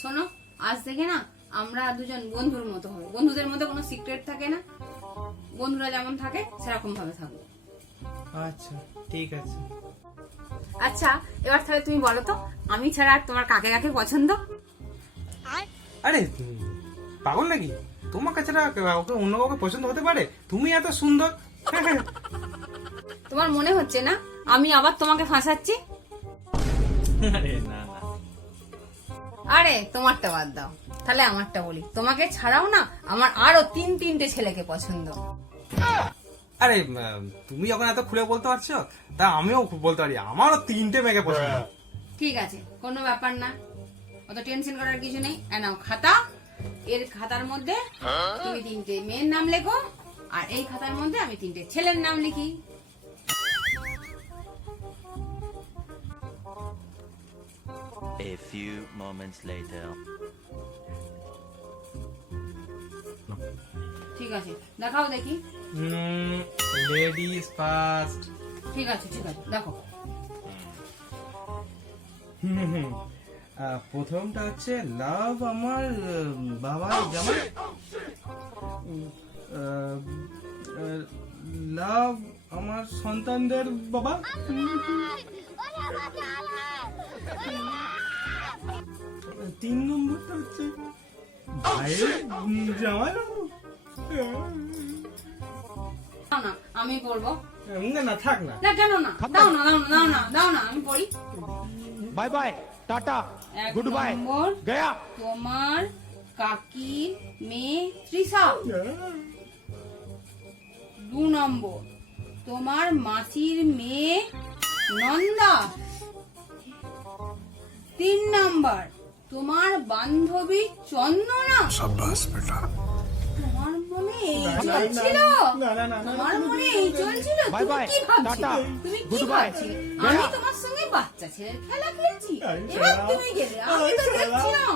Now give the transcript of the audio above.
শোনো, আজ থেকে না আমরা দুজন বন্ধুর মতো হবো। বন্ধুদের মধ্যে কোনো সিক্রেট থাকে না, বন্ধুরা যেমন থাকে সেরকম ভাবে থাকবো। আচ্ছা ঠিক আছে। আচ্ছা এবার তাহলে তুমি বলো তো, আমি ছাড়া আর তোমার কাকে কাকে পছন্দ? আরে পাগল নাকি? তোমাকে ছাড়া কাউকে অন্য কাউকে পছন্দ হতে পারে? তুমি এত সুন্দর। তোমার মনে হচ্ছে না আমি আবার তোমাকে ফাঁসাচ্ছি? আরে না না। আরে তোমারটা বাদ দাও, তাহলে আমারটা বলি। তোমাকে ছাড়াও না আমার আরো তিনটে ছেলেকে পছন্দ। আরে তুমি যখন এত খুলে বলতে পারছো, তা আমিও বলতে পারি আমারও 3টে মেয়েকে পছন্দ। ঠিক আছে, কোনো ব্যাপার না, অত টেনশন করার কিছু নেই। নাও খাতা, এর খাতার মধ্যে তুমি 3টে মেয়ের নাম লেখো, আর এই খাতার মধ্যে আমি 3টে ছেলের নাম লিখি। A few moments later. ঠিক আছে, দেখাও দেখি। Ladies first. ঠিক আছে দেখো। প্রথমটা হচ্ছে লাভ আমার বাবার জামাই। লাভ আমার সন্তানদের বাবা। 3 নম্বরটা হচ্ছে ভাইয়ের জামাই বাবু। দাও না, আমি পড়বো। না না থাক না। না কেন না, দাও না আমি পড়ি। बाय बाय टाटा এক गुड बाय নম্বর, गया। তোমার কাকির মেয়ে তৃষা। 2 নম্বর, তোমার মাসির মেয়ে নন্দা। 3 নম্বর, তোমার বান্ধবী চন্দনা। তোমার মনে এই চলছিল? তোমার মনে এই চলছিল? বাই তুমি বাই, কি ভাবছিলে? টাটা, তুমি কি গুড বাই, ভাবছিলে? গয়া। আমি তোমার সঙ্গে বাচ্চা ছেলের খেলা খেলছি, এবার তুমি গেলে। আমি তো দেখছিলাম।